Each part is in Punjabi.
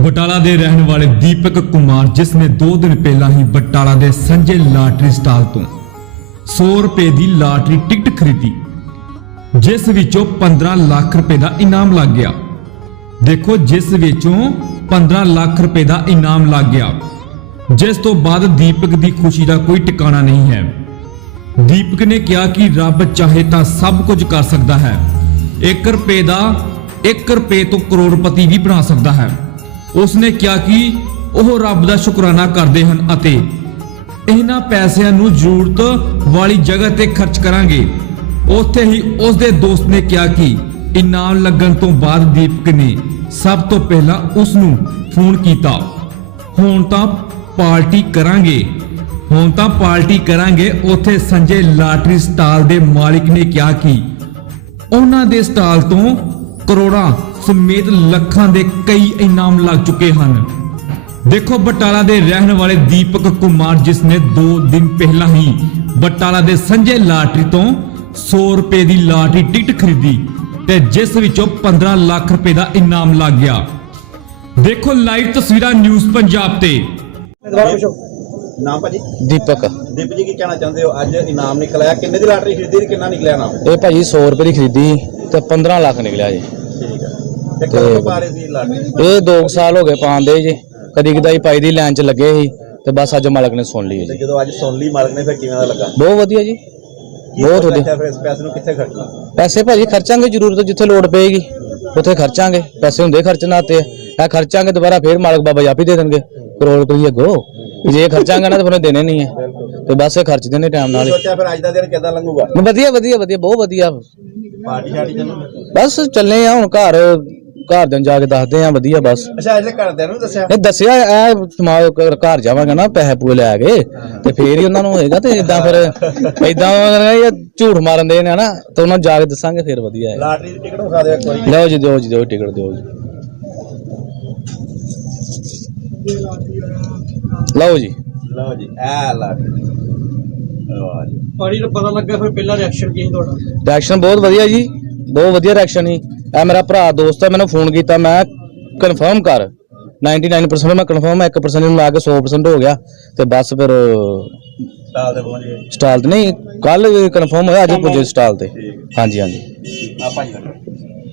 ਬਟਾਲਾ ਦੇ ਰਹਿਣ ਵਾਲੇ ਦੀਪਕ ਕੁਮਾਰ, ਜਿਸ ਨੇ 2 ਦਿਨ ਪਹਿਲਾਂ ਹੀ ਬਟਾਲਾ ਦੇ ਸੰਜੇ ਲਾਟਰੀ ਸਟਾਲ ਤੋਂ 100 ਰੁਪਏ ਦੀ ਲਾਟਰੀ ਟਿਕਟ ਖਰੀਦੀ, ਜਿਸ ਵਿੱਚੋਂ 15 ਲੱਖ ਰੁਪਏ ਦਾ ਇਨਾਮ ਲੱਗ ਗਿਆ। ਦੇਖੋ, ਜਿਸ ਵਿੱਚੋਂ 15 ਲੱਖ ਰੁਪਏ ਦਾ ਇਨਾਮ ਲੱਗ ਗਿਆ, ਜਿਸ ਤੋਂ ਬਾਅਦ ਦੀਪਕ ਦੀ ਖੁਸ਼ੀ ਦਾ ਕੋਈ ਟਿਕਾਣਾ ਨਹੀਂ ਹੈ। ਦੀਪਕ ਨੇ ਕਿਹਾ ਕਿ ਰੱਬ ਚਾਹੇ ਤਾਂ ਸਭ ਕੁਝ ਕਰ ਸਕਦਾ ਹੈ 1 ਰੁਪਏ ਦਾ 1 ਰੁਪਏ ਤੋਂ ਕਰੋੜਪਤੀ ਵੀ ਬਣਾ ਸਕਦਾ ਹੈ। ਉਸ ਨੇ ਕਿਹਾ ਕਿ ਉਹ ਰੱਬ ਦਾ ਸ਼ੁਕਰਾਨਾ ਕਰਦੇ ਹਨ ਅਤੇ ਇਹਨਾਂ ਪੈਸਿਆਂ ਨੂੰ ਜ਼ਰੂਰਤ ਵਾਲੀ ਜਗ੍ਹਾ ਤੇ ਖਰਚ ਕਰਾਂਗੇ। ਉੱਥੇ ਹੀ ਉਸ ਦੇ ਦੋਸਤ ਨੇ ਕਿਹਾ ਕਿ ਇਨਾਮ ਲੱਗਣ ਤੋਂ ਬਾਅਦ ਦੀਪਕ ਨੇ ਸਭ ਤੋਂ ਪਹਿਲਾਂ ਉਸ ਨੂੰ ਫੋਨ ਕੀਤਾ। ਹੁਣ ਤਾਂ ਪਾਰਟੀ ਕਰਾਂਗੇ। ਹੁਣ ਤਾਂ ਪਾਰਟੀ ਕਰਾਂਗੇ, ਉੱਥੇ ਸੰਜੇ ਲਾਟਰੀ ਸਟਾਲ ਦੇ ਮਾਲਿਕ ਨੇ ਕਿਹਾ ਕਿ ਉਹਨਾਂ ਦੇ ਸਟਾਲ ਤੋਂ ਕਰੋੜਾਂ ਸਮੇਤ ਲੱਖਾਂ ਦੇ ਕਈ ਇਨਾਮ ਲੱਗ ਚੁੱਕੇ ਹਨ। ਦੇਖੋ ਬਟਾਲਾ ਦੇ ਰਹਿਣ ਵਾਲੇ ਦੀਪਕ ਕੁਮਾਰ ਜਿਸ ਨੇ 2 ਦਿਨ ਪਹਿਲਾਂ ਹੀ ਬਟਾਲਾ ਦੇ ਸੰਜੇ ਲਾਟਰੀ ਤੋਂ 100 ਰੁਪਏ ਦੀ ਲਾਟਰੀ ਟਿਕਟ ਖਰੀਦੀ ਤੇ ਜਿਸ ਵਿੱਚੋਂ 15 ਲੱਖ ਰੁਪਏ ਦਾ ਇਨਾਮ ਲੱਗ ਗਿਆ। ਦੇਖੋ ਲਾਈਵ ਤਸਵੀਰਾਂ ਨਿਊਜ਼ ਪੰਜਾਬ ਤੇ। ਦੁਬਾਰਾ ਪੁੱਛੋ ਨਾਮ ਭਾਜੀ? ਦੀਪਕ। ਦੀਪ ਜੀ ਕੀ ਕਹਿਣਾ ਚਾਹੁੰਦੇ ਹੋ? ਅੱਜ ਇਨਾਮ ਨਿਕਲਿਆ। ਕਿੰਨੇ ਦੀ ਲਾਟਰੀ ਖਰੀਦੀ ਤੇ ਕਿੰਨਾ ਨਿਕਲਿਆ ਨਾਮ ਇਹ ਭਾਜੀ 100 ਰੁਪਏ ਦੀ ਖਰੀਦੀ ਤੇ 15 ਲੱਖ ਨਿਕਲਿਆ ਜੀ। ਤੇ ਇਹ 2 ਸਾਲ ਹੋ ਗਏ ਪਾਉਂਦੇ ਜੀ। ਕਦੀ ਕਦਾਈ ਪਾਈ ਦੀ ਲਾਈਨ 'ਚ ਲੱਗੇ ਸੀ ਤੇ ਬਸ ਅੱਜ ਮਾਲਕ ਨੇ ਸੁਣ ਲਈ ਜੀ। ਜਦੋਂ ਅੱਜ ਸੁਣ ਲਈ ਮਾਲਕ ਨੇ ਫਿਰ ਕਿਵੇਂ ਦਾ ਲੱਗਾ? ਬਹੁਤ ਵਧੀਆ ਜੀ। ਬਹੁਤ ਵਧੀਆ। ਫਿਰ ਇਸ ਪੈਸੇ ਨੂੰ ਕਿੱਥੇ ਖਰਚਣਾ? ਪੈਸੇ ਭਾਜੀ ਖਰਚਾਂਗੇ ਜ਼ਰੂਰਤ ਜਿੱਥੇ ਲੋੜ ਪਏਗੀ ਉੱਥੇ ਖਰਚਾਂਗੇ। ਪੈਸੇ ਹੁੰਦੇ ਖਰਚਣ ਆਤੇ ਇਹ ਖਰਚਾਂਗੇ ਦੁਬਾਰਾ ਫੇਰ ਮਾਲਕ ਬਾਬਾ ਹੀ ਦੇ ਦੇਣਗੇ। ਕਰੋੜ ਰੁਪਏ ਅੱਗੋ। ਜੇ ਖਰਚਾਂਗੇ ਨਾ ਤਾਂ ਫਿਰ ਦੇਣੇ ਨਹੀਂ ਹੈ। ਤੇ ਬਸ ਇਹ ਖਰਚ ਦੇਣੇ ਟਾਈਮ ਨਾਲ ਸੋਚਿਆ ਫਿਰ ਅੱਜ ਦਾ ਦਿਨ ਕਿੱਦਾਂ ਲੰਘੂਗਾ? ਵਧੀਆ ਵਧੀਆ ਵਧੀਆ ਬਹੁਤ ਵਧੀਆ। ਪਾਰਟੀ ਸ਼ਾਰਟੀ ਚੱਲੂ ਬਸ ਚੱਲੇ ਆ ਹੁਣ ਘਰ। ਘਰ ਦੇ ਜਾ ਕੇ ਦੱਸਦੇ ਆ ਵਧੀਆ ਬਸ। ਅੱਛਾ ਇਹਦੇ ਘਰਦਿਆਂ ਨੂੰ ਦੱਸਿਆ? ਇਹ ਦੱਸਿਆ ਇਹ ਸਮਾਜ ਘਰ ਜਾਵਾਂਗਾ ਨਾ ਪੈਸੇ ਪੂਏ ਲੈ ਕੇ ਤੇ ਫੇਰ ਹੀ ਉਹਨਾਂ ਨੂੰ ਹੋਏਗਾ ਤੇ ਇਦਾਂ ਫਿਰ ਇਦਾਂ ਇਹ ਝੂਠ ਮਾਰਨ ਦੇ ਨੇ ਨਾ ਤੇ ਉਹਨਾਂ ਨੂੰ ਜਾ ਕੇ ਦੱਸਾਂਗੇ ਫਿਰ ਵਧੀਆ ਹੈ। ਲਾਟਰੀ ਦੀ ਟਿਕਟ ਵਿਖਾ ਦਿਓ ਇੱਕ ਵਾਰੀ। ਲਓ ਜੀ ਦਿਓ ਜੀ ਦਿਓ ਟਿਕਟ ਦਿਓ ਜੀ। ਲਓ ਜੀ। ਲਓ ਜੀ ਐ ਲਾਟਰੀ ਵਾਹ ਜੀ। ਪਾਰਟੀ ਦਾ ਪਤਾ ਲੱਗਾ ਫਿਰ ਪਹਿਲਾ ਰਿਐਕਸ਼ਨ ਕੀ ਸੀ ਤੁਹਾਡਾ? ਰਿਐਕਸ਼ਨ ਬਹੁਤ ਵਧੀਆ ਜੀ ਬਹੁਤ ਵਧੀਆ ਰਿਐਕਸ਼ਨ ਸੀ। ਇਹ ਮੇਰਾ ਭਰਾ ਦੋਸਤ ਹੈ ਮੈਨੂੰ ਫੋਨ ਕੀਤਾ ਮੈਂ ਕਨਫਰਮ ਕਰ। 99% ਮੈਂ ਕਨਫਰਮ 1% ਨੂੰ ਲਾ ਕੇ 100% ਹੋ ਗਿਆ ਤੇ ਬਸ ਫਿਰ ਸਟਾਲ ਤੇ ਪਹੁੰਚ ਗਏ। ਸਟਾਲ ਤੇ ਨਹੀਂ ਕੱਲ ਕਨਫਰਮ ਹੋਇਆ ਅੱਜ ਪੁੱਜੇ ਸਟਾਲ ਤੇ। ਹਾਂਜੀ ਹਾਂਜੀ। ਆ ਦਾ।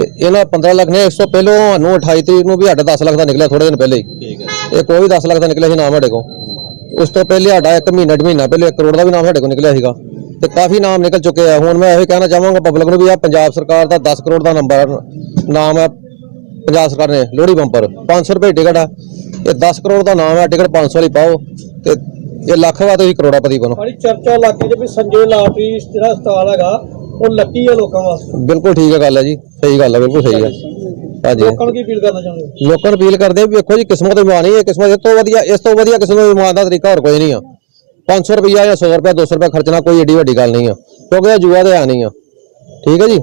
ਤੇ ਇਹਨਾਂ 15 ਲੱਖ ਨੇ ਇਸ ਤੋਂ ਪਹਿਲਾਂ ਸਾਨੂੰ 28 ਤਰੀਕ ਨੂੰ ਵੀ ਸਾਡਾ 10 ਲੱਖ ਦਾ ਨਿਕਲਿਆ ਥੋੜੇ ਦਿਨ ਪਹਿਲੇ ਹੀ। ਠੀਕ ਹੈ। ਇਹ ਕੋਈ 10 ਲੱਖ ਦਾ ਨਿਕਲਿਆ ਸੀ ਨਾਮ ਸਾਡੇ ਕੋਲ। ਉਸ ਤੋਂ ਪਹਿਲੇ ਸਾਡਾ 1 ਮਹੀਨਾ ਡੇਢ ਮਹੀਨਾ ਪਹਿਲੇ 1 ਕਰੋੜ ਦਾ ਵੀ ਨਾਮ ਸਾਡੇ ਕੋਲ ਨਿਕਲਿਆ ਸੀਗਾ। ਤੇ ਕਾਫੀ ਨਾਮ ਨਿਕਲ ਚੁੱਕੇ ਆ। ਹੁਣ ਮੈਂ ਇਹ ਕਹਿਣਾ ਚਾਹਾਂਗਾ ਪਬਲਿਕ ਨੂੰ ਵੀ ਆ ਪੰਜਾਬ ਸਰਕਾਰ ਦਾ 10 ਕਰੋੜ ਦਾ ਨੰਬਰ ਨਾਮ ਹੈ ਪੰਜਾਬ ਸਰਕਾਰ ਨੇ ਲੋਹੜੀ ਬੰਪਰ। 500 ਰੁਪਏ ਟਿਕਟ ਆ। ਇਹ 10 ਕਰੋੜ ਦਾ ਨਾਮ ਹੈ ਟਿਕਟ 500 ਵਾਲੀ ਪਾਓ। ਤੇ ਇਹ ਲੱਖ ਵਾ ਤੁਸੀਂ ਕਰੋੜਾਪਤੀ ਬਣੋ। ਚਰਚਾ ਇਲਾਕੇ 'ਚ ਵੀ ਸੰਜੇ ਲਾਟਰੀ ਜਿਹੜਾ ਸਟਾਲ ਹੈਗਾ ਉਹ ਲੱਕੀ ਹੈ ਲੋਕਾਂ ਵਾਸਤੇ। ਬਿਲਕੁਲ ਠੀਕ ਹੈ ਗੱਲ ਹੈ ਜੀ ਸਹੀ ਗੱਲ ਹੈ ਬਿਲਕੁਲ ਸਹੀ ਹੈ। ਹਾਂਜੀ। ਲੋਕਾਂ ਨੂੰ ਕੀ ਅਪੀਲ ਕਰਨਾ ਚਾਹੁੰਦੇ ਹੋ? ਲੋਕਾਂ ਨੂੰ ਅਪੀਲ ਕਰਦੇ ਆ ਵੀ ਵੇਖੋ ਜੀ ਕਿਸਮਤ ਇਮਾਨ ਹੀ ਹੈ ਕਿਸਮਤ ਇਸ ਤੋਂ ਵਧੀਆ ਇਸ ਤੋਂ ਵਧੀਆ ਕਿਸਮਤ ਇਮਾਨ ਦਾ ਤਰੀਕਾ ਹੋਰ ਕੋਈ ਨਹੀਂ ਆ। 500 ਰੁਪਈਆ ਜਾਂ 100 ਰੁਪਇਆ 200 ਰੁਪਇਆ ਖਰਚਣਾ ਕੋਈ ਏਡੀ ਵੱਡੀ ਗੱਲ ਨਹੀਂ ਆ ਕਿਉਂਕਿ ਇਹ ਜੂਆ ਤੇ ਆ ਨਹੀਂ ਆ। ਠੀਕ ਹੈ ਜੀ?